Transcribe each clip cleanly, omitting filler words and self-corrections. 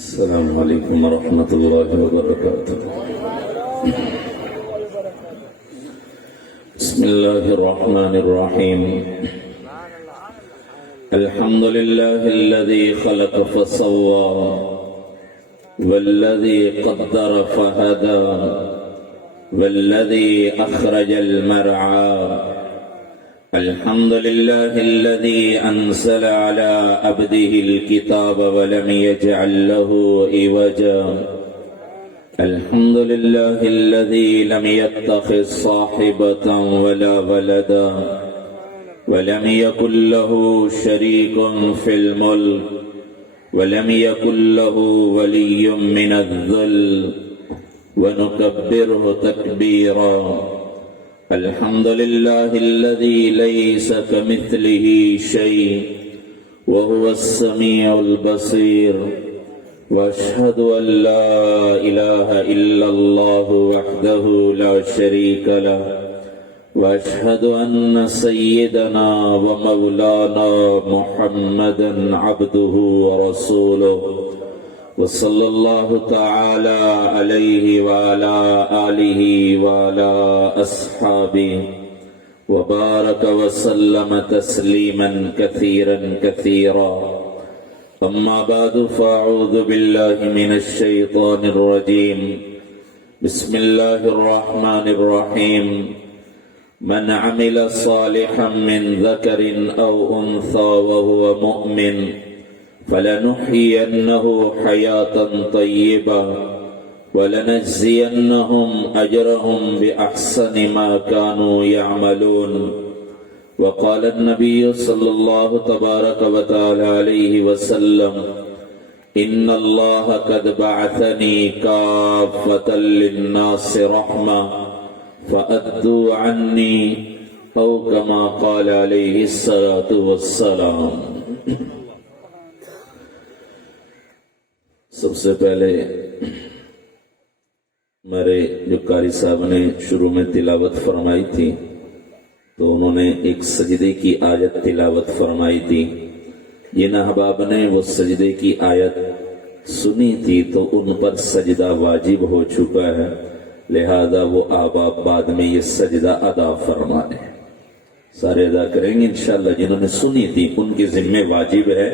السلام عليكم ورحمة الله وبركاته. بسم الله الرحمن الرحيم. الحمد لله الذي خلق فسوى والذي قدر فهدى والذي أخرج المرعى. الحمد لله الذي أنزل على عبده الكتاب ولم يجعل له عوجا. الحمد لله الذي لم يتخذ صاحبة ولا ولدا ولم يكن له شريك في الملك ولم يكن له ولي من الذل ونكبره تكبيرا. الحمد لله الذي ليس كمثله شيء وهو السميع البصير. واشهد ان لا اله الا الله وحده لا شريك له. واشهد ان سيدنا ومولانا محمدا عبده ورسوله. وصلى الله تعالى عليه وعلى آله وعلى أصحابه وبارك وسلم تسليما كثيرا كثيرا. أما بعد فأعوذ بالله من الشيطان الرجيم. بسم الله الرحمن الرحيم. من عمل صالحا من ذكر أو أنثى وهو مؤمن فلنحيينه حياة طيبة ولنجزينهم أجرهم بأحسن ما كانوا يعملون. وقال النبي صلى الله تبارك وتعالى عليه وسلم: إن الله قد بعثني كافة للناس رحمة فأدوا عني، أو كما قال عليه الصلاة والسلام. سب سے پہلے ہمارے جو قاری صاحب نے شروع میں تلاوت فرمائی تھی تو انہوں نے ایک سجدے کی آیت تلاوت فرمائی تھی. جن احباب نے وہ سجدے کی آیت سنی تھی تو ان پر سجدہ واجب ہو چکا ہے، لہذا وہ احباب بعد میں یہ سجدہ ادا فرمائیں. سارے ادا کریں گے انشاءاللہ. جنہوں نے سنی تھی ان کے ذمہ واجب ہے،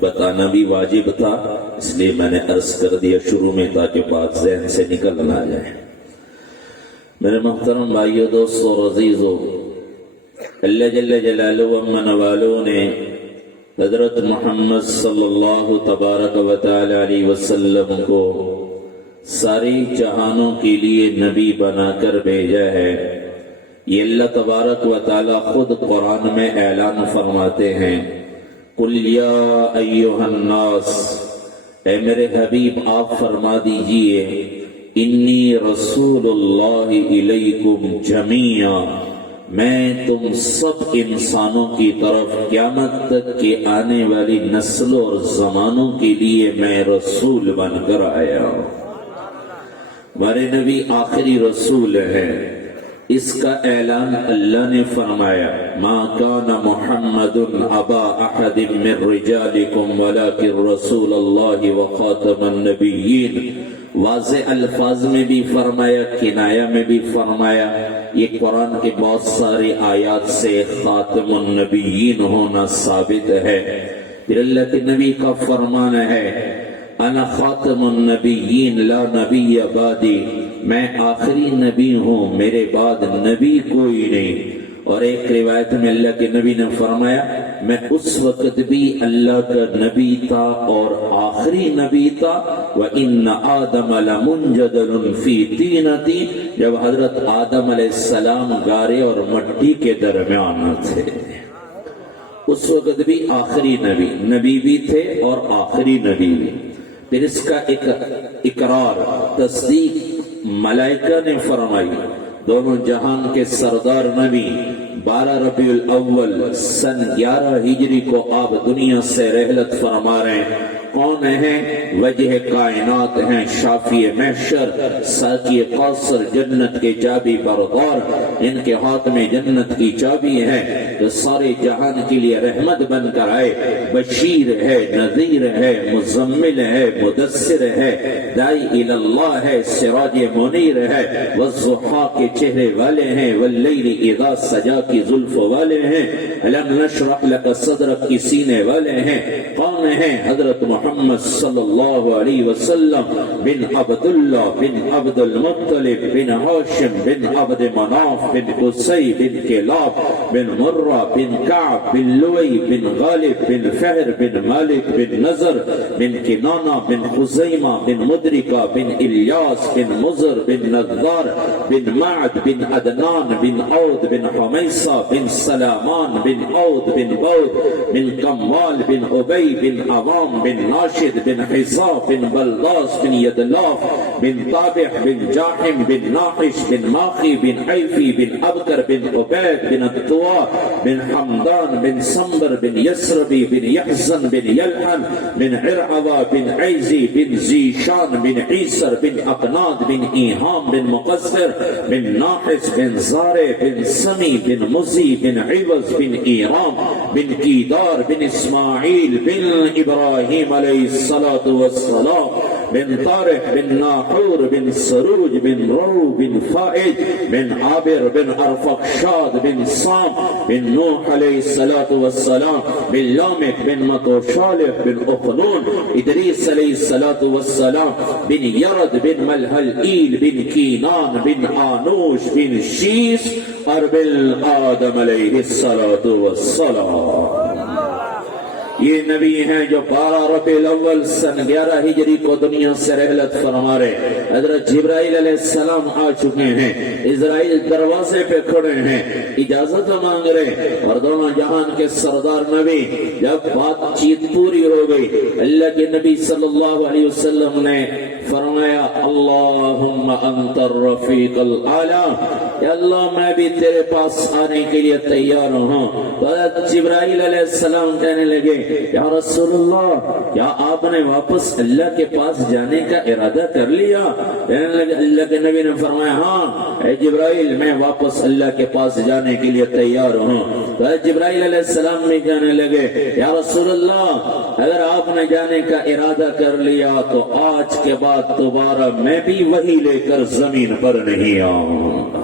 بتانا بھی واجب تھا، اس لیے میں نے عرض کر دیا شروع میں تاکہ بات ذہن سے نکل نہ جائے. میرے محترم بھائیو، دوستو اور عزیزو، اللہ جل جلالہ و من والوں نے حضرت محمد صلی اللہ تبارک و تعالی علیہ وسلم کو ساری جہانوں کے لیے نبی بنا کر بھیجا ہے. یہ اللہ تبارک و تعالی خود قرآن میں اعلان فرماتے ہیں: قل یا ایھا الناس، اے میرے حبیب آپ فرما دیجئے، انی رسول اللہ الیکم جمیعا، میں تم سب انسانوں کی طرف قیامت تک کے آنے والی نسلوں اور زمانوں کے لیے میں رسول بن کر آیا ہوں. ہمارے نبی آخری رسول ہیں. اس کا اعلان اللہ نے فرمایا: ما کان محمد ابا احد من رجالکم ولکن رسول اللہ وخاتم النبیین. واضح الفاظ میں بھی فرمایا، کنایہ میں بھی فرمایا. یہ قرآن کے بہت ساری آیات سے خاتم النبیین ہونا ثابت ہے. پھر اللہ کے نبی کا فرمان ہے: انا خاتم النبیین لا نبی بعدی، میں آخری نبی ہوں، میرے بعد نبی کوئی نہیں. اور ایک روایت میں اللہ کے نبی نے فرمایا: میں اس وقت بھی اللہ کا نبی تھا اور آخری نبی تھا. وَإِنَّ آدَمَ لَمُنْجَدَلٌ فِي طِينَةٍ، جب حضرت آدم علیہ السلام گارے اور مٹی کے درمیان تھے، اس وقت بھی آخری نبی بھی تھے اور آخری نبی بھی. پھر اس کا اقرار، تصدیق ملائکہ نے فرمائی. دونوں جہان کے سردار نبی 12 ربیع الاول سن 11 ہجری کو آپ دنیا سے رحلت فرما رہے ہیں. کون ہیں؟ وجہ کائنات ہیں، شافی محشر، ساقی کوثر، جنت کے چابی بردار، ان کے ہاتھ میں جنت کی چابی ہے، جو سارے جہان کے لیے رحمت بن کر آئے، بشیر ہے، نذیر ہے، مزمل ہے، مدثر ہے، داعی اللہ ہے، سراج منیر ہے، والضحیٰ کے چہرے والے ہیں، واللیل اذا سجا کی زلف والے ہیں، الم نشرح لک صدرک کی سینے والے ہیں۔ کون ہیں؟ حضرت محمد صلی اللہ علیہ وسلم بن عبداللہ بن عبد المطلب بن ہاشم بن عبد مناف بن قصی بن کلاب بن مرہ بن کعب بن لوئی بن غالب بن فہر بن مالک بن نظر بن کنانہ بن خزیمہ بن مدرکہ بن الیاس بن مزر بن نظار بن معد بن عدنان بن عود بن حمیصہ بن سلامان بن عود بن بود بن کموال بن عبی بن عوام بن ناشد بن حصا بن بلداس بن یدلاف بن طابح بن جاحم بن ناحش بن ماخی بن عیفی بن ابکر بن عبید بن الطوا بن حمدان بن سمبر بن یسربی بن یحزن بن یلحن بن عرعوہ بن عیزی بن زیشان بن عیسر بن اقناد بن ایہام بن مقصر بن ناحس بن زارع بن سمی بن مزی بن عوض بن ایرام بن کیدار بن اسماعیل بن ابراہیم علیہ السلام بن طارق بن ناحور بن سروج بن رو بن فائد بن عابر بن ارفقشاد بن سام بن نوح علیہ السلام بن لامک بن متوشالح بن اخنون ادریس علیہ السلام بن یرد بن ملحلئیل بن کینان بن آنوش بن شیس اور بن آدم علیہ السلام۔ یہ نبی ہیں جو 12 ربیع الاول سن 11 ہجری کو دنیا سے رحلت فرما رہے۔ حضرت جبرائیل علیہ السلام آ چکے ہیں، اسرائیل دروازے پہ کھڑے ہیں، اجازت مانگ رہے، اور دونوں جہان کے سردار نبی جب بات چیت پوری ہو گئی، اللہ کے نبی صلی اللہ علیہ وسلم نے فرمایا اللہم انت الرفیق الاعلیٰ، کہ اللہ میں بھی تیرے پاس آنے کے لیے تیار ہوں۔ تو حضرت جبرائیل علیہ السلام کہنے لگے یا رسول اللہ، کیا آپ نے واپس اللہ کے پاس جانے کا ارادہ کر لیا؟ کہنے لگے اللہ کے نبی نے فرمایا ہاں اے جبرائیل، میں واپس اللہ کے پاس جانے کے لیے تیار ہوں۔ تو حضرت جبرائیل علیہ السلام بھی کہنے لگے یا رسول اللہ، اگر آپ نے جانے کا ارادہ کر لیا تو آج کے بعد دوبارہ میں بھی وہی لے کر زمین پر نہیں آؤں گا۔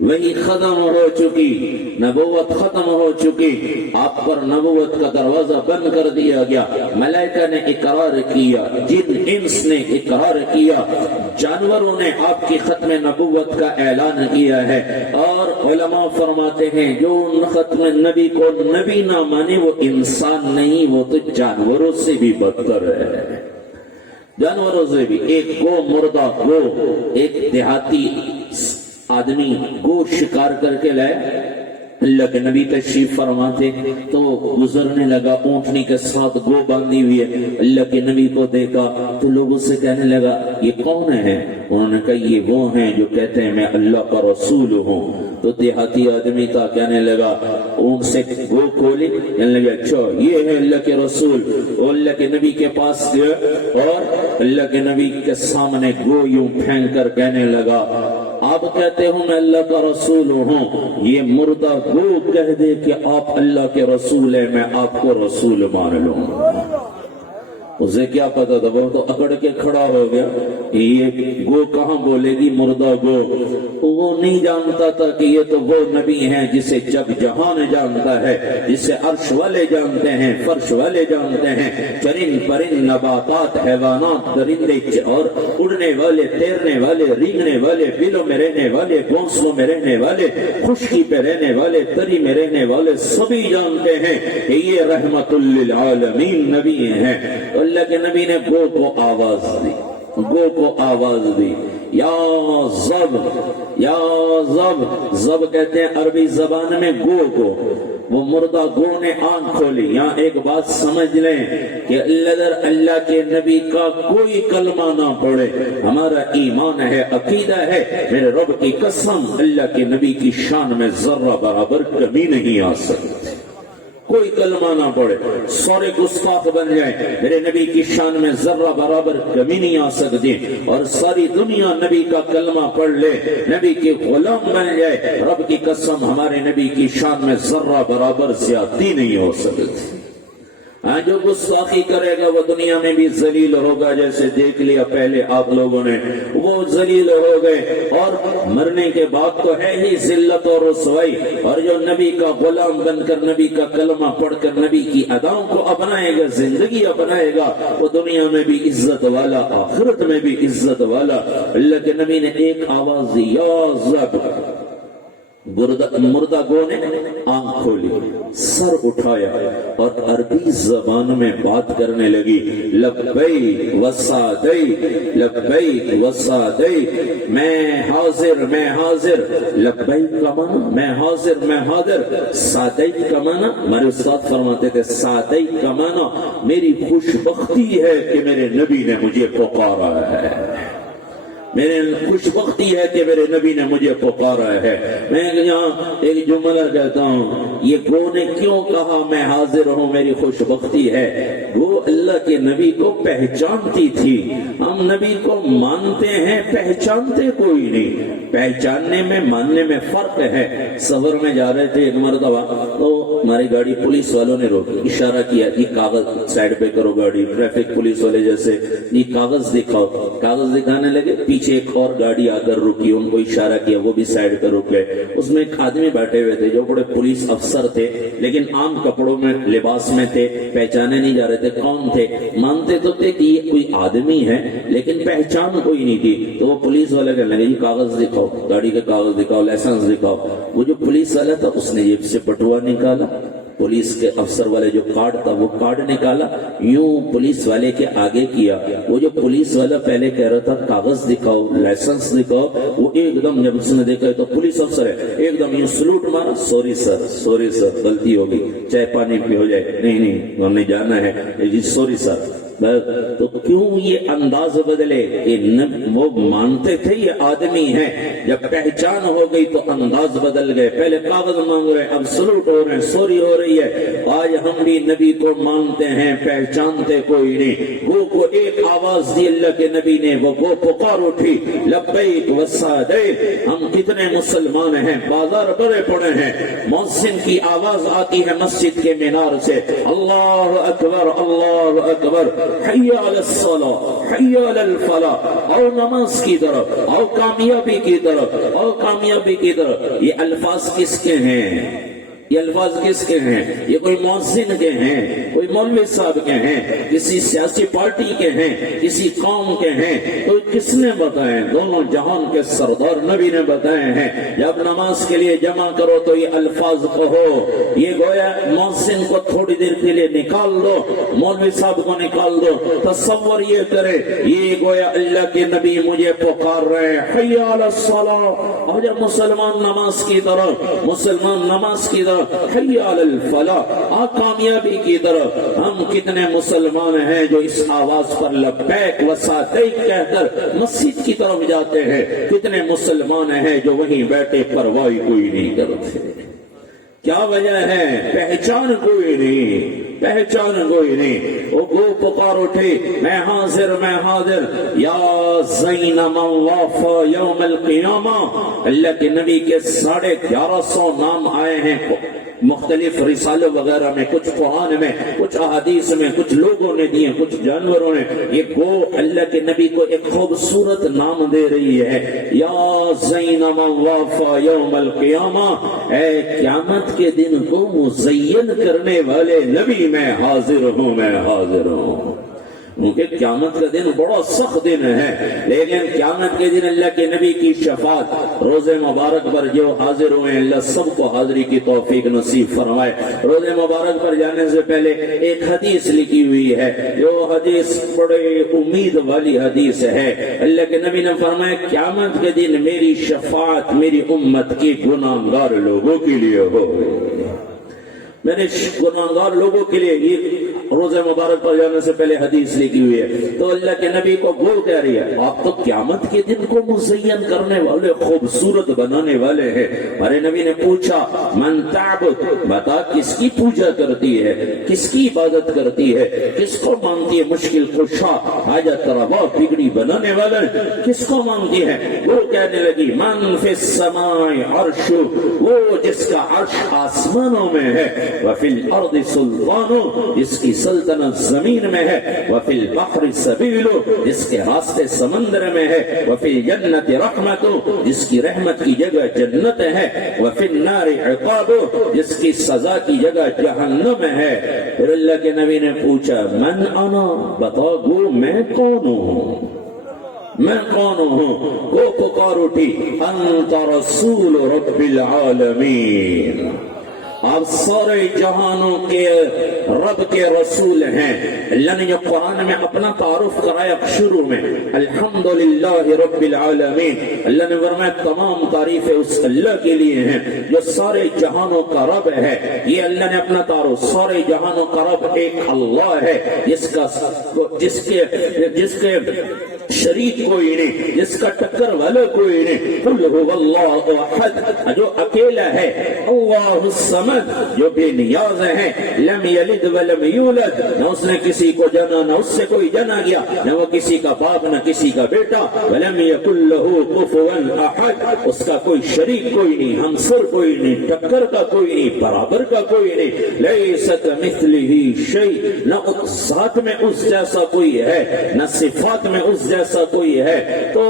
وہی ختم ہو چکی، نبوت ختم ہو چکی، آپ پر نبوت کا دروازہ بند کر دیا گیا۔ ملائکہ نے اقرار کیا، جن انس نے اقرار کیا، جانوروں نے آپ کی ختم نبوت کا اعلان کیا ہے، اور علماء فرماتے ہیں جو ختم نبی کو نبی نہ مانے وہ انسان نہیں، وہ تو جانوروں سے بھی بدتر ہے۔ جانوروں سے بھی، ایک گو مردہ گو، ایک دیہاتی آدمی گو شکار کر کے لائے، اللہ کے نبی تشریف فرماتے تو گزرنے لگا، اونٹنی کے ساتھ گو باندھی ہوئی ہے، اللہ کے نبی کو دیکھا تو لوگوں سے کہنے لگا یہ کون ہے؟ انہوں نے کہا یہ وہ ہیں جو کہتے ہیں میں اللہ کا رسول ہوں۔ تو دیہاتی آدمی تھا، کہنے لگا اونٹ سے گو کھولی، کہنے لگا اچھا یہ ہے اللہ کے رسول۔ وہ اللہ کے نبی کے پاس گیا اور اللہ کے نبی کے سامنے گو یوں پھینک کر کہنے لگا آپ کہتے ہو میں اللہ کا رسول ہوں، یہ مردہ گو کہہ دے کہ آپ اللہ کے رسول ہیں، میں آپ کو رسول مان لوں۔ اسے کیا پتا تھا، وہ تو اکڑ کے کھڑا ہو گیا، یہ گو کہاں بولے گی مردہ گو۔ وہ نہیں جانتا تھا کہ یہ تو وہ نبی ہیں جسے جگ جہان جانتا ہے، جسے عرش والے جانتے ہیں، فرش والے جانتے ہیں، چرند پرند نباتات حیوانات درندے اور اڑنے والے، تیرنے والے، رینگنے والے، بلوں میں رہنے والے، گھونسلوں میں رہنے والے، خشکی پہ رہنے والے، تری میں رہنے والے، سبھی جانتے ہیں کہ یہ رحمت للعالمین نبی ہیں۔ اللہ کے نبی نے گو کو آواز دی، گو کو آواز دی، یا زب، یا زب، زب کہتے ہیں عربی زبان میں گو کو۔ وہ مردہ گو نے آنکھ کھولی۔ یہاں ایک بات سمجھ لیں کہ اگر اللہ کے نبی کا کوئی کلمہ نہ پڑھے، ہمارا ایمان ہے، عقیدہ ہے، میرے رب کی قسم اللہ کے نبی کی شان میں ذرہ برابر کمی نہیں آ سکتی۔ کوئی کلمہ نہ پڑھے، سارے گستاخ بن جائیں، میرے نبی کی شان میں ذرہ برابر کمی نہیں آ سکتی، اور ساری دنیا نبی کا کلمہ پڑھ لے، نبی کے غلام بن جائے، رب کی قسم ہمارے نبی کی شان میں ذرہ برابر زیادتی نہیں ہو سکتی۔ جو گستاخی کرے گا وہ دنیا میں بھی ذلیل ہوگا، جیسے دیکھ لیا پہلے آپ لوگوں نے، وہ ذلیل ہو گئے، اور مرنے کے بعد تو ہے ہی ذلت اور رسوائی، اور جو نبی کا غلام بن کر نبی کا کلمہ پڑھ کر نبی کی اداؤں کو اپنائے گا، زندگی اپنائے گا، وہ دنیا میں بھی عزت والا، آخرت میں بھی عزت والا۔ اللہ کے نبی نے ایک آواز دی، یا رب، مردہ گو نے آنکھ کھولی، سر اٹھایا اور عربی زبان میں بات کرنے لگی، لبیک وسعدیک، لبیک وسعدیک، میں حاضر، میں حاضر، لبیک کا معنی میں حاضر، میں حاضر، سعدیک کا معنی ہمارے استاد فرماتے تھے، سعدیک کا معنی میری خوش بختی ہے کہ میرے نبی نے مجھے پکارا ہے، میرے خوش بختی ہے کہ میرے نبی نے مجھے پکارا ہے۔ میں یہاں ایک جملہ کہتا ہوں، یہ گو نے کیوں کہا میں حاضر ہوں، میری خوش بختی ہے؟ وہ اللہ کے نبی کو پہچانتی تھی۔ ہم نبی کو مانتے ہیں، پہچانتے کوئی نہیں۔ پہچاننے میں ماننے میں فرق ہے۔ سفر میں جا رہے تھے ایک مرتبہ، تو ہماری گاڑی پولیس والوں نے روکی، اشارہ کیا کہ کاغذ سائڈ پہ کرو گاڑی، ٹریفک پولیس والے جیسے، یہ کاغذ دکھاؤ، کاغذ دکھانے لگے، پیچھے ایک اور گاڑی آ کر رکی، ان کو اشارہ کیا، وہ بھی سائڈ پہ رک گئے۔ اس میں ایک آدمی بیٹھے ہوئے تھے جو بڑے پولیس افسر تھے، لیکن عام کپڑوں میں، لباس میں تھے، پہچانے نہیں جا رہے تھے کون تھے۔ مانتے تو تھے کہ یہ کوئی آدمی ہے، لیکن پہچان کوئی نہیں تھی۔ تو وہ پولیس والے کہنے لگے، یہ کاغذ دکھاؤ، گاڑی کے کاغذ دکھاؤ، لائسنس دکھاؤ۔ وہ جو پولیس والا تھا اس نے جیب سے بٹوا نکالا، پولیس کے افسر والے جو کارڈ تھا وہ کارڈ نکالا، یوں پولیس والے کے آگے کیا۔ وہ جو پولیس والا پہلے کہہ رہا تھا کاغذ دکھاؤ، لائسنس دکھاؤ، وہ ایک دم جب اس نے دیکھا تو پولیس افسر ہے، ایک دم یوں سلوٹ مارا، سوری سر، سوری سر، غلطی ہوگی، چائے پانی پی ہو جائے، نہیں نہیں ہم نے جانا ہے، جی سوری سر۔ تو کیوں یہ انداز بدلے؟ وہ مانتے تھے یہ آدمی ہے، جب پہچان ہو گئی تو انداز بدل گئے، پہلے کاغذ مانگ رہے، اب سلوٹ ہو رہے ہیں، سوری ہو رہی ہے۔ آج ہم بھی نبی کو مانتے ہیں، پہچانتے کوئی نہیں۔ وہ کو ایک آواز دی اللہ کے نبی نے، وہ گو پکار اٹھی، لبیک وسعدیک۔ ہم کتنے مسلمان ہیں، بازار بڑے پڑے ہیں، مؤذن کی آواز آتی ہے مسجد کے مینار سے، اللہ اکبر، اللہ اکبر، حی علی الصلاۃ، حی علی الفلاح، اور نماز کی طرف، اور کامیابی کی طرف، اور کامیابی کی طرف۔ یہ الفاظ کس کے ہیں؟ یہ الفاظ کس کے ہیں؟ یہ کوئی مؤذن کے ہیں، کوئی مولوی صاحب کے ہیں، کسی سیاسی پارٹی کے ہیں، کسی قوم کے ہیں؟ تو کس نے بتائے؟ دونوں جہان کے سردار نبی نے بتائے ہیں، جب نماز کے لیے جمع کرو تو یہ الفاظ کہو۔ یہ گویا مؤذن کو تھوڑی دیر کے لیے نکال دو، مولوی صاحب کو نکال دو، تصور یہ کرے یہ گویا اللہ کے نبی مجھے پکار رہے ہیں، حی علی الصلاۃ۔ اور جب مسلمان نماز کی طرف، مسلمان نماز کی طرف، حی علی الفلاح، کامیابی کی طرف۔ ہم کتنے مسلمان ہیں جو اس آواز پر لبیک وسعدیک کہہ کر مسجد کی طرف جاتے ہیں؟ کتنے مسلمان ہیں جو وہیں بیٹھے پرواہ کوئی نہیں کرتے؟ کیا وجہ ہے؟ پہچان کوئی نہیں، پہچان کوئی نہیں۔ وہ گو پکار اٹھے، میں حاضر، میں حاضر، یا زین من وافا یوم القیامہ۔ اللہ کے نبی کے 1150 نام آئے ہیں مختلف رسالے وغیرہ میں، کچھ قرآن میں، کچھ احادیث میں، کچھ لوگوں نے دیے، کچھ جانوروں نے۔ یہ گو اللہ کے نبی کو ایک خوبصورت نام دے رہی ہے، یا زین من وافا یوم القیامہ، اے قیامت کے دن کو مزین کرنے والے نبی، میں حاضر ہوں، میں حاضر ہوں۔ کیونکہ قیامت کا دن بڑا سخت دن ہے، لیکن قیامت کے دن اللہ کے نبی کی شفاعت، روز مبارک پر جو حاضر ہوئے ہیں، اللہ سب کو حاضری کی توفیق نصیب فرمائے۔ روز مبارک پر جانے سے پہلے ایک حدیث لکھی ہوئی ہے، جو حدیث بڑے امید والی حدیث ہے۔ اللہ کے نبی نے فرمایا، قیامت کے دن میری شفاعت میری امت کی گناہگار لوگوں کے لیے ہوگی، میرے گناہگار لوگوں کے لیے۔ یہ روزے مبارک پر جانے سے پہلے حدیث لکھی ہوئی ہے. تو اللہ کے نبی کو وہ کہہ رہی ہے آپ تو قیامت کے دن کو مزین کرنے والے خوبصورت بنانے والے ہیں. ہمارے نبی نے پوچھا من تعبد, بتا کس کی پوجا کرتی ہے, کس کی عبادت کرتی ہے, کس کو مانگتی ہے مشکل کشا حاجت روا بگڑی بنانے والا کس کو مانگتی ہے؟ وہ کہنے لگی من فی السماء عرش, وہ جس کا عرش آسمانوں میں ہے, وفی الارض سلطان, جس کی سلطنت زمین میں ہے, وفی البحر سبیل, جس کے راستے سمندر میں ہے, وفی الجنت رحمت, جس کی رحمت کی جگہ جنت ہے, وفی النار عقاب, جس کی سزا کی جگہ جہنم ہے. پھر اللہ کے نبی نے پوچھا من انا, بتا گو میں کون ہوں, میں کون ہوں؟ وہ پکار اٹھی انت رسول رب العالمین, آپ سارے جہانوں کے رب کے رسول ہیں. اللہ نے جو قرآن میں اپنا تعارف کرایا شروع میں الحمدللہ رب العالمین, اللہ نے فرمایا تمام تعریفیں اس اللہ کے لیے ہیں جو سارے جہانوں کا رب ہے. یہ اللہ نے اپنا تعارف, سارے جہانوں کا رب ایک اللہ ہے جس کے شریک کوئی نہیں, جس کا ٹکر والا کوئی نہیں. قل هو اللہ احد, جو اکیلا ہے, اللہ الصمد, جو بے نیاز ہے, لم یلد ولم یولد, نہ اس نے کسی کو جنا نہ اس سے کوئی جنا گیا, نہ وہ کسی کا باپ نہ کسی کا بیٹا, ولم یکن له کفوا احد, اس کا کوئی شریک کوئی نہیں, ہمسر کوئی نہیں, ٹکر کا کوئی نہیں, برابر کا کوئی نہیں. لیس کمثلہ شیء, نہ ذات میں اس جیسا کوئی ہے, نہ صفات میں اس جیسا کوئی ہے. تو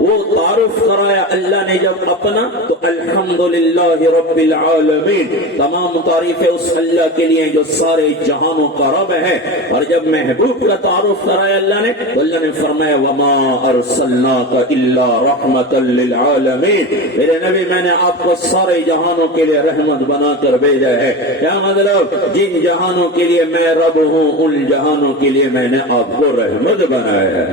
وہ تعارف کرایا اللہ نے جب اپنا, تو الحمدللہ رب العالمین, تمام تعریفیں اس اللہ کے لیے جو سارے جہانوں کا رب ہے. اور جب محبوب کا تعارف کرایا اللہ نے, تو اللہ نے فرمایا وما ارسلناک الا رحمتا للعالمین, میرے نبی میں نے آپ کو سارے جہانوں کے لیے رحمت بنا کر بھیجا ہے. کیا مطلب؟ جن جہانوں کے لیے میں رب ہوں ان جہانوں کے لیے میں نے آپ کو رحمت بنایا ہے.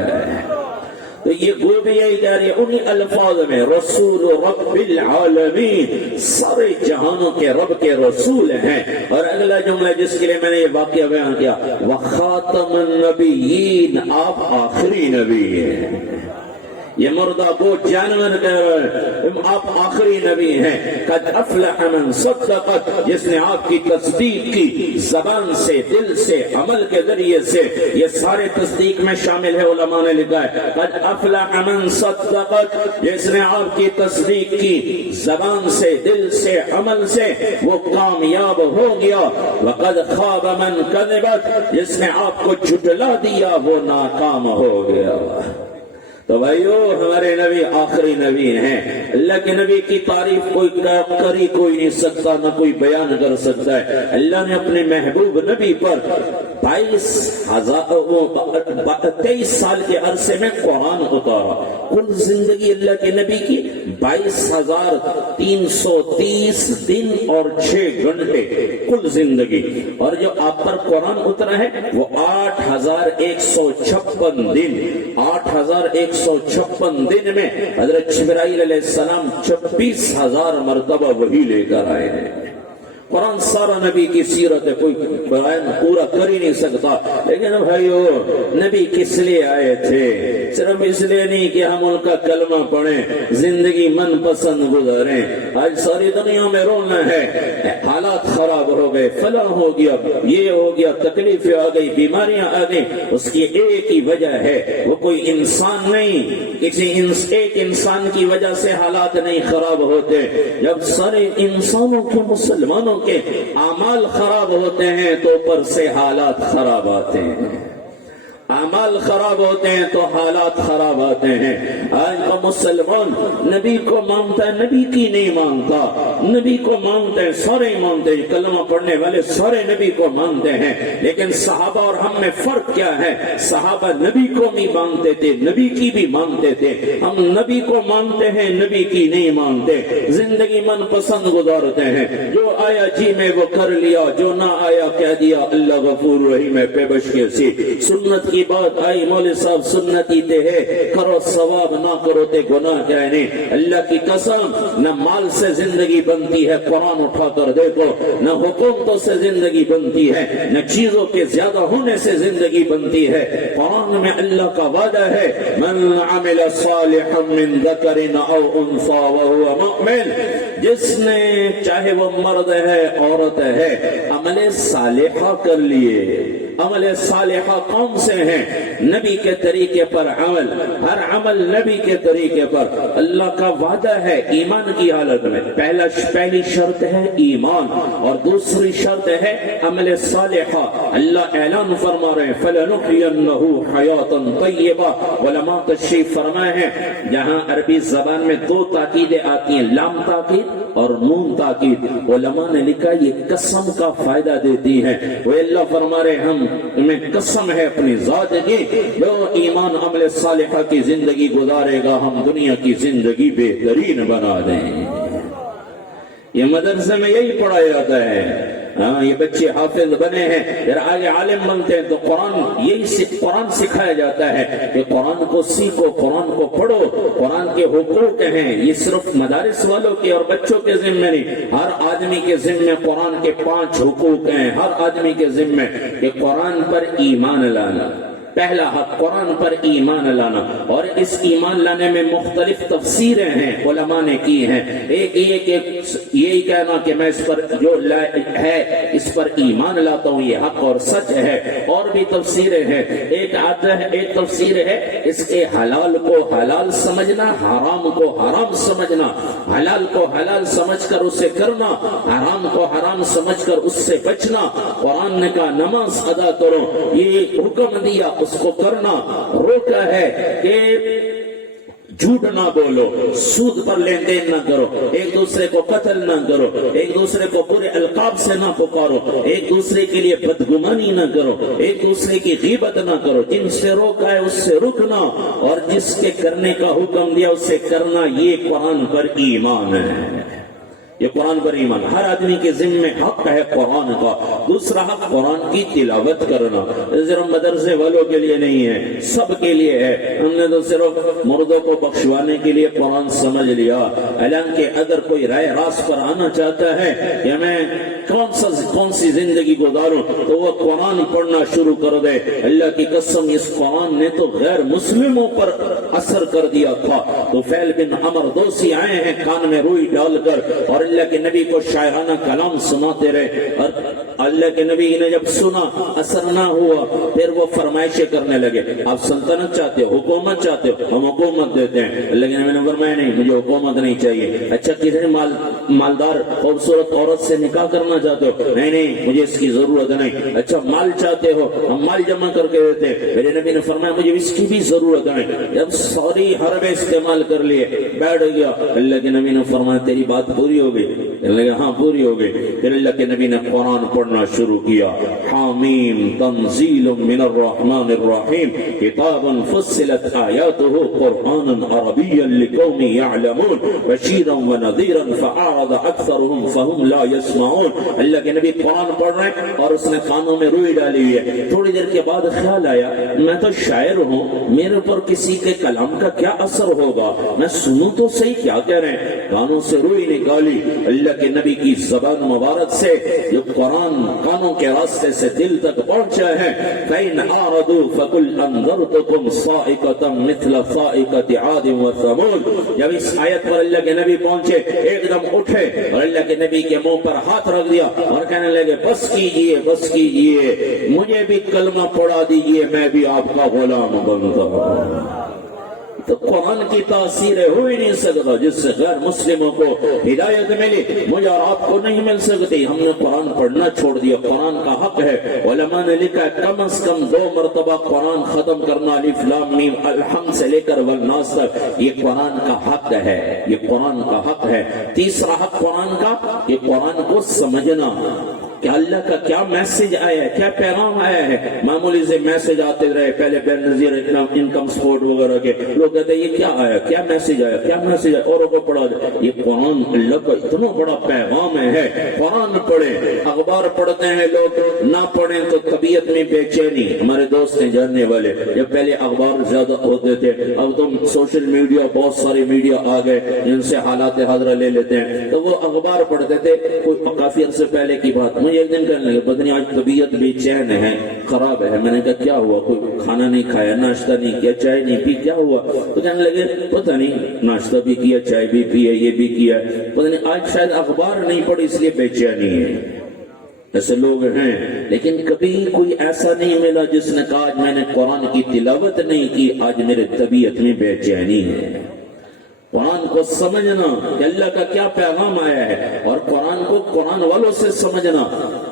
تو یہ گو بھی یہی کہہ رہی ہے انہی الفاظ میں رسول رب العالمین, سارے جہانوں کے رب کے رسول ہیں. اور اگلا جملہ جس کے لیے میں نے یہ واقعہ بیان کیا وخاتم النبیین, آپ آخری نبی ہیں. یہ مردہ کو جانور کہہ رہے ہیں آپ آخری نبی ہیں. قد افلح من صدقت, جس نے آپ کی تصدیق کی زبان سے, دل سے, عمل کے ذریعے سے. یہ سارے تصدیق میں شامل ہے, علماء نے لکھا ہے قد افلح من صدقت, جس نے آپ کی تصدیق کی زبان سے, دل سے, عمل سے, وہ کامیاب ہو گیا. وقد خاب من کذبت, جس نے آپ کو جھٹلا دیا وہ ناکام ہو گیا. تو بھائیو ہمارے نبی آخری نبی ہیں. اللہ کے نبی کی تعریف کوئی کری کوئی نہیں سکتا, نہ کوئی بیان کر سکتا ہے. اللہ نے اپنے محبوب نبی پر 23 سال کے عرصے میں قرآن اتارا. کل زندگی اللہ کے نبی کی 22,330 دن اور 6 گھنٹے کل زندگی. اور جو آپ پر قرآن اترا ہے وہ 8,156 دن. 8,156 دن میں حضرت جبرائیل علیہ السلام 26,000 مرتبہ وحی لے کر آئے ہیں. قرآن سارا نبی کی سیرت ہے, کوئی بیان پورا کر ہی نہیں سکتا. لیکن بھائیو نبی کس لیے آئے تھے؟ صرف اس لیے نہیں کہ ہم ان کا کلمہ پڑھیں, زندگی من پسند گزاریں. آج ساری دنیا میں رونا ہے, حالات خراب ہو گئے, فلاں ہو گیا, یہ ہو گیا, تکلیفیں آ گئی, بیماریاں آ گئی. اس کی ایک ہی وجہ ہے, وہ کوئی انسان نہیں, کسی ایک انسان کی وجہ سے حالات نہیں خراب ہوتے. جب سارے انسانوں کے, مسلمانوں کے اعمال خراب ہوتے ہیں تو اوپر سے حالات خراب آتے ہیں. اعمال خراب ہوتے ہیں تو حالات خراب آتے ہیں. آج کا مسلمان نبی کو مانتا ہے, نبی کی نہیں مانتا. نبی کو مانتے ہیں, سارے مانتے ہیں, کلمہ پڑھنے والے سارے نبی کو مانتے ہیں. لیکن صحابہ اور ہم میں فرق کیا ہے؟ صحابہ نبی کو نہیں مانتے تھے, نبی کی بھی مانتے تھے. ہم نبی کو مانتے ہیں, نبی کی نہیں مانتے. زندگی من پسند گزارتے ہیں, جو آیا جی میں وہ کر لیا, جو نہ آیا کہہ دیا اللہ غفور رحیم ہے. پہ بش کے سی سنت کی کی بات آئی مولوی صاحب سنتی تے ہے کرو ثواب نہ کرو تے گناہ کہنے. اللہ کی قسم نہ مال سے زندگی بنتی ہے قرآن اٹھا کر دیکھو, نہ حکومتوں سے زندگی بنتی ہے, نہ چیزوں کے زیادہ ہونے سے زندگی بنتی ہے. قرآن میں اللہ کا وعدہ ہے من عمل صالحا من ذکر او انثى وهو مؤمن, جس نے چاہے وہ مرد ہے عورت ہے عمل صالحہ کر لیے. عمل صالحہ کون سے ہیں؟ نبی کے طریقے پر عمل, ہر عمل نبی کے طریقے پر. اللہ کا وعدہ ہے ایمان کی حالت میں پہلی شرط ہے ایمان اور دوسری شرط ہے عمل صالحہ. اللہ اعلان فرما رہے ہیں فَلَنُحْيَنَّهُ حَيَاةً طَيِّبَةً. علماء تشریف فرمائے ہیں جہاں عربی زبان میں دو تاکیدیں آتی ہیں, لام تاکید اور نون تاکید. علماء نے لکھا یہ قسم کا فائدہ دیتی ہیں. وہ اللہ فرما رہے ہم تمہیں قسم ہے اپنی ذات کی, جو ایمان عمل صالحہ کی زندگی گزارے گا ہم دنیا کی زندگی بہترین بنا دیں. یہ مدرسے میں یہی پڑھایا جاتا ہے. ہاں یہ بچے حافظ بنے ہیں پھر آگے عالم بنتے ہیں تو قرآن سکھایا جاتا ہے کہ قرآن کو سیکھو, قرآن کو پڑھو. قرآن کے حقوق ہیں یہ صرف مدارس والوں کے اور بچوں کے ذمہ نہیں, ہر آدمی کے ذمہ قرآن کے 5 حقوق ہیں. ہر آدمی کے ذمہ کہ قرآن پر ایمان لانا. پہلا حق قرآن پر ایمان لانا, اور اس ایمان لانے میں مختلف تفسیریں ہیں علماء نے کی ہیں. ایک یہی کہنا کہ میں اس پر جو ہے اس پر ایمان لاتا ہوں یہ حق اور سچ ہے. اور بھی تفسیریں ہیں. ایک تفسیر ہے اس کے حلال کو حلال سمجھنا, حرام کو حرام سمجھنا. حلال کو حلال سمجھ کر اسے کرنا, حرام کو حرام سمجھ کر اس سے بچنا. قرآن نے کہا نماز ادا کرو, یہ حکم دیا اس کو کرنا. روکا ہے کہ جھوٹ نہ بولو, سود پر لین دین نہ کرو, ایک دوسرے کو قتل نہ کرو, ایک دوسرے کو برے القاب سے نہ پکارو, ایک دوسرے کے لیے بدگمانی نہ کرو, ایک دوسرے کی غیبت نہ کرو. جن سے روکا ہے اس سے رکنا اور جس کے کرنے کا حکم دیا اسے کرنا. یہ قرآن پر ایمان ہے. یہ قرآن پر ایمان. ہر آدمی کے ذمہ حق ہے قرآن کا. دوسرا حق قرآن کی تلاوت کرنا. صرف مدرسے والوں کے لیے نہیں ہے, سب کے لیے ہے. ہم نے تو صرف مردوں کو بخشوانے کے لیے قرآن سمجھ لیا. حالانکہ اگر کوئی رائے راست پر آنا چاہتا ہے کہ میں کون سی زندگی گزاروں تو وہ قرآن پڑھنا شروع کر دے. اللہ کی قسم اس قرآن نے تو غیر مسلموں پر اثر کر دیا تھا. تو فیل بن عمر دوسی آئے ہیں کان میں روئی ڈال کر اور اللہ کے نبی کو شاعرانہ کلام سناتے رہے. اور اللہ کے نبی نے جب سنا اثر نہ ہوا پھر وہ فرمائشیں کرنے لگے. آپ سلطنت چاہتے ہو, حکومت چاہتے ہو, ہم حکومت دیتے ہیں. اللہ کے نبی نے فرمایا نہیں, مجھے حکومت نہیں چاہیے. اچھا کسی مالدار خوبصورت عورت سے نکاح کرنا چاہتے ہو؟ نہیں مجھے اس کی ضرورت نہیں. اچھا مال چاہتے ہو, ہم مال جمع کر کے دیتے ہیں. میرے نبی نے فرمایا مجھے اس کی بھی ضرورت نہیں. جب ساری حربیں استعمال کر لیے بیٹھ گیا, اللہ کے نبی نے فرمایا تیری بات پوری ہو گئی؟ ہاں پوری ہو گئی. پھر اللہ کے نبی نے قرآن پڑھنا شروع کیا. حامیم تنزیل من الرحمن الرحیم کتاب فصلت آیاته قرآنا عربیا لقوم یعلمون بشیرا ونذیرا فاعرض اکثرهم فهم لا يسمعون. اللہ کے نبی قرآن پڑھ رہے ہیں اور اس نے کانوں میں روئی ڈالی ہوئی ہے. تھوڑی دیر کے بعد خیال آیا میں تو شاعر ہوں, میرے اوپر کسی کے کلام کا کیا اثر ہوگا, میں سنوں تو صحیح کیا کہہ رہے ہیں. کانوں سے روئی نکالی. اللہ کے نبی کی زبان مبارک سے جو قرآن کانوں کے راستے سے دل تک پہنچا ہے. فَإِنْ أَعْرَضُوا فَقُلْ أَنذَرْتُكُمْ صَاعِقَةً مِثْلَ صَاعِقَةِ عَادٍ وَثَمُودَ. جب اس آیت پر اللہ کے نبی پہنچے ایک دم اٹھے اور اللہ کے نبی کے منہ پر ہاتھ رکھ دیا اور کہنے لگے بس کیجئے بس کیجئے, مجھے بھی کلمہ پڑھا دیجئے, میں بھی آپ کا غلام بنتا ہوں. تو قرآن کی تاثیر ہو ہی نہیں سکتا جس سے غیر مسلموں کو ہدایت ملی, مجھے اور آپ کو نہیں مل سکتی. ہم نے قرآن پڑھنا چھوڑ دیا. قرآن کا حق ہے. علماء نے لکھا ہے کم از کم 2 مرتبہ قرآن ختم کرنا, الف لام میم الحمد سے لے کر والناس تک, یہ قرآن کا حق ہے. یہ قرآن کا حق ہے. تیسرا حق قرآن کا کہ قرآن کو سمجھنا. کہ اللہ کا کیا میسج آیا ہے, کیا پیغام آیا ہے. معمولی سے میسج آتے رہے, پہلے بے نظیر انکم سپورٹ وغیرہ کے لوگ کہتے ہیں یہ کیا آیا, کیا میسج آیا, کیا میسج آیا, اوروں کو پڑھا دے. یہ قرآن اللہ کا اتنا بڑا پیغام ہے. قرآن پڑھیں, اخبار پڑھتے ہیں لوگ, نہ پڑھیں تو طبیعت میں بے چینی. ہمارے دوست ہیں جاننے والے, جب پہلے اخبار زیادہ ہوتے تھے, اب تو سوشل میڈیا, بہت سارے میڈیا آ گئے جن سے حالات حاضرہ لے لیتے ہیں, تو وہ اخبار پڑھتے تھے. کوئی کافی عرصے پہلے کی بات, مجھے ایک دن کہنے لگے پتہ نہیں آج طبیعت بے چین ہے, خراب ہے. میں نے کہا کیا ہوا, کوئی کھانا نہیں کھایا, ناشتہ نہیں کیا, چائے نہیں پی, کیا ہوا؟ تو کہنے لگے پتہ نہیں, ناشتہ بھی کیا, چائے بھی پی ہے, یہ بھی کیا, پتہ نہیں آج شاید اخبار نہیں پڑھی اس لیے بے چینی ہے. ایسے لوگ ہیں, لیکن کبھی کوئی ایسا نہیں ملا جس نے کہا آج میں نے قرآن کی تلاوت نہیں کی, آج میرے طبیعت میں بے چینی ہے. قرآن کو سمجھنا کہ اللہ کا کیا پیغام آیا ہے, اور قرآن کو قرآن والوں سے سمجھنا,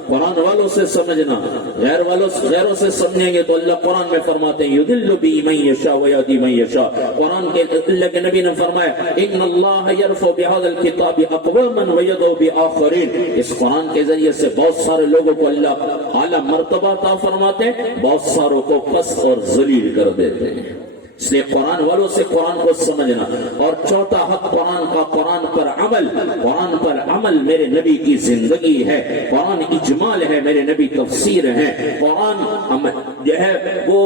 قرآن والوں سے سمجھنا. غیروں سے سمجھیں گے تو اللہ قرآن میں فرماتے ہیں یضل بہ من یشاء ویہدی من یشاء. قرآن کے اللہ کے نبی نے فرمایا ان اللہ یرفع بہذا الکتاب اقواما ویضع بآخرین. اس قرآن کے ذریعے سے بہت سارے لوگوں کو اللہ اعلیٰ مرتبہ عطا فرماتے ہیں, بہت ساروں کو پست اور ذلیل کر دیتے ہیں. اس لیے قرآن والوں سے قرآن کو سمجھنا. اور چوتھا حق قرآن کا, قرآن پر عمل. قرآن پر عمل میرے نبی کی زندگی ہے, قرآن اجمال ہے, میرے نبی تفسیر ہے. قرآن جو ہے وہ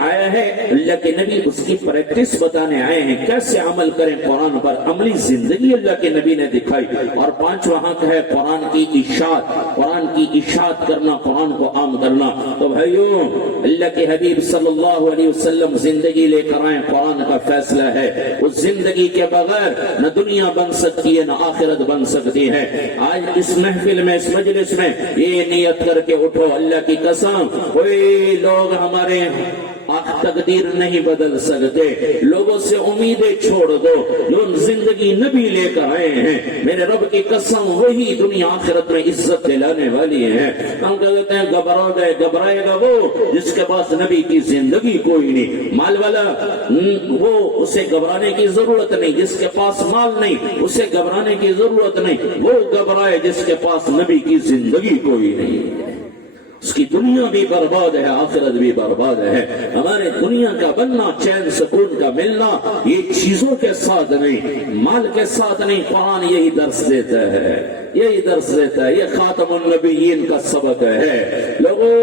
آیا ہے, اللہ کے نبی اس کی پریکٹس بتانے آئے ہیں, کیسے عمل کریں قرآن پر. عملی زندگی اللہ کے نبی نے دکھائی. اور پانچواں حق ہے قرآن کی اشاعت, قرآن کی اشاعت کرنا, قرآن کو عام کرنا. تو بھائیو اللہ کے حبیب صلی اللہ علیہ وسلم زندگی لے کر آئے, قرآن کا فیصلہ ہے. اس زندگی کے بغیر نہ دنیا بن سکتی ہے, نہ آخرت بن سکتی ہے. آج اس محفل میں, اس مجلس میں یہ نیت کر کے اٹھو, اللہ کی قسم کوئی لوگ ہمارے تقدیر نہیں بدل سکتے. لوگوں سے امیدیں چھوڑ دو, جو زندگی نبی لے کر آئے ہیں, میرے رب کی قسم وہی دنیا آخرت میں عزت دلانے والی ہے. ہم کہتے ہیں گھبرائے گا وہ جس کے پاس نبی کی زندگی کوئی نہیں. مال والا وہ, اسے گھبرانے کی ضرورت نہیں. جس کے پاس مال نہیں اسے گھبرانے کی ضرورت نہیں. وہ گھبرائے جس کے پاس نبی کی زندگی کوئی نہیں. اس کی دنیا بھی برباد ہے, آخرت بھی برباد ہے. ہمارے دنیا کا بننا, چین سکون کا ملنا, یہ چیزوں کے ساتھ نہیں, مال کے ساتھ نہیں. قرآن یہی درس دیتا ہے, یہی درس دیتا ہے. یہ خاتم النبیین کا سبق ہے. لوگوں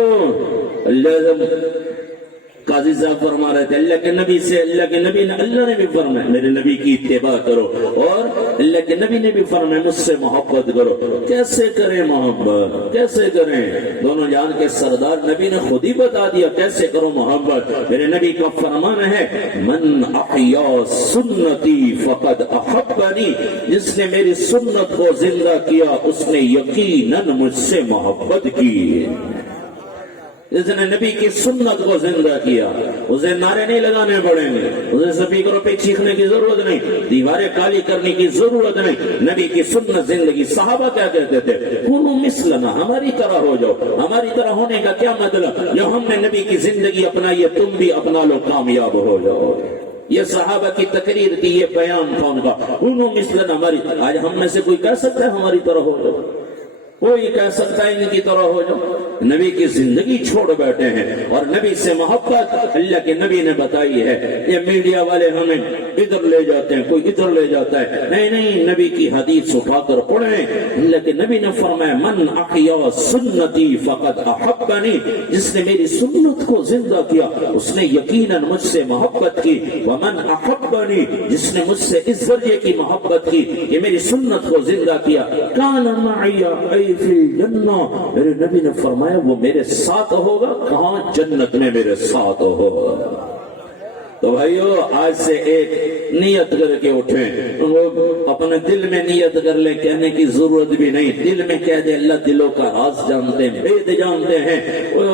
قاضی صاحب فرما رہے تھے اللہ کے نبی سے, اللہ نے بھی فرمایا میرے نبی کی اتباع کرو, اور اللہ کے نبی نے بھی فرمایا مجھ سے محبت کرو. کیسے کریں محبت, کیسے کریں؟ دونوں جان کے سردار نبی نے خود ہی بتا دیا کیسے کرو محبت. میرے نبی کا فرمان ہے من احیا سنتی فقد احبنی. جس نے میری سنت کو زندہ کیا اس نے یقیناً مجھ سے محبت کی. جس نے نبی کی سنت کو زندہ کیا اسے نعرے نہیں لگانے پڑیں گے, اسے اسپیکروں پہ چیخنے کی ضرورت نہیں, دیواریں کالی کرنے کی ضرورت نہیں. نبی کی سنت زندگی. صحابہ کیا کہتے تھے, کونوا مثلنا, ہماری طرح ہو جاؤ. ہماری طرح ہونے کا کیا مطلب, جو ہم نے نبی کی زندگی اپنائی ہے تم بھی اپنا لو, کامیاب ہو جاؤ. یہ صحابہ کی تقریر تھی, یہ بیان تھا ان کا, کونوا مثلنا ہماری. آج ہم میں سے کوئی کہہ سکتا ہے ہماری طرح ہو جاؤ؟ کوئی کہہ سکتا ہے ان کی طرح ہو جاؤ؟ نبی کی زندگی چھوڑ بیٹھے ہیں, اور نبی سے محبت اللہ کے نبی نے بتائی ہے. یہ میڈیا والے ہمیں ادھر لے جاتے ہیں, کوئی ادھر لے جاتا ہے. نہیں, نبی کی حدیث اٹھا کر پڑھیں. اللہ کے نبی نے فرمایا من احیا سنتی فقد احبنی. جس نے میری سنت کو زندہ کیا اس نے یقیناً مجھ سے محبت کی. ومن احبنی, جس نے مجھ سے اس درجے کی محبت کی, یہ میری سنت کو زندہ کیا, کان معی فی الجنہ. میرے نبی نے فرمایا وہ میرے ساتھ ہوگا. کہاں؟ جنت میں میرے ساتھ ہوگا. تو بھائیو آج سے ایک نیت کر کے اٹھیں, اپنے دل میں نیت کر لیں, کہنے کی ضرورت بھی نہیں. دل میں کہہ دے اللہ دلوں کا راز جانتے ہیں, بید جانتے ہیں,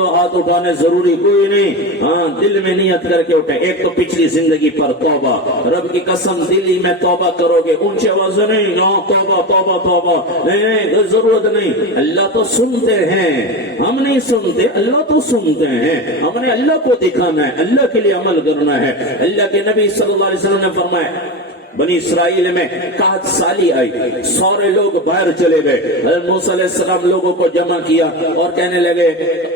ہاتھ اٹھانے ضروری کوئی نہیں. ہاں دل میں نیت کر کے اٹھیں. ایک تو پچھلی زندگی پر توبہ, رب کی قسم دلی میں توبہ کرو گے, اونچے آواز نہیں, توبہ توبہ توبہ نہیں, ضرورت نہیں. اللہ تو سنتے ہیں, ہم نہیں سنتے, اللہ تو سنتے ہیں. ہم نے اللہ کو دکھانا ہے, اللہ کے لیے عمل کرنا ہے. اللہ کے نبی صلی اللہ علیہ وسلم نے فرمایا بنی اسرائیل میں قحط سالی آئی، سارے لوگ باہر چلے گئے، حضرت موسیٰ علیہ السلام لوگوں کو جمع کیا اور کہنے لگے،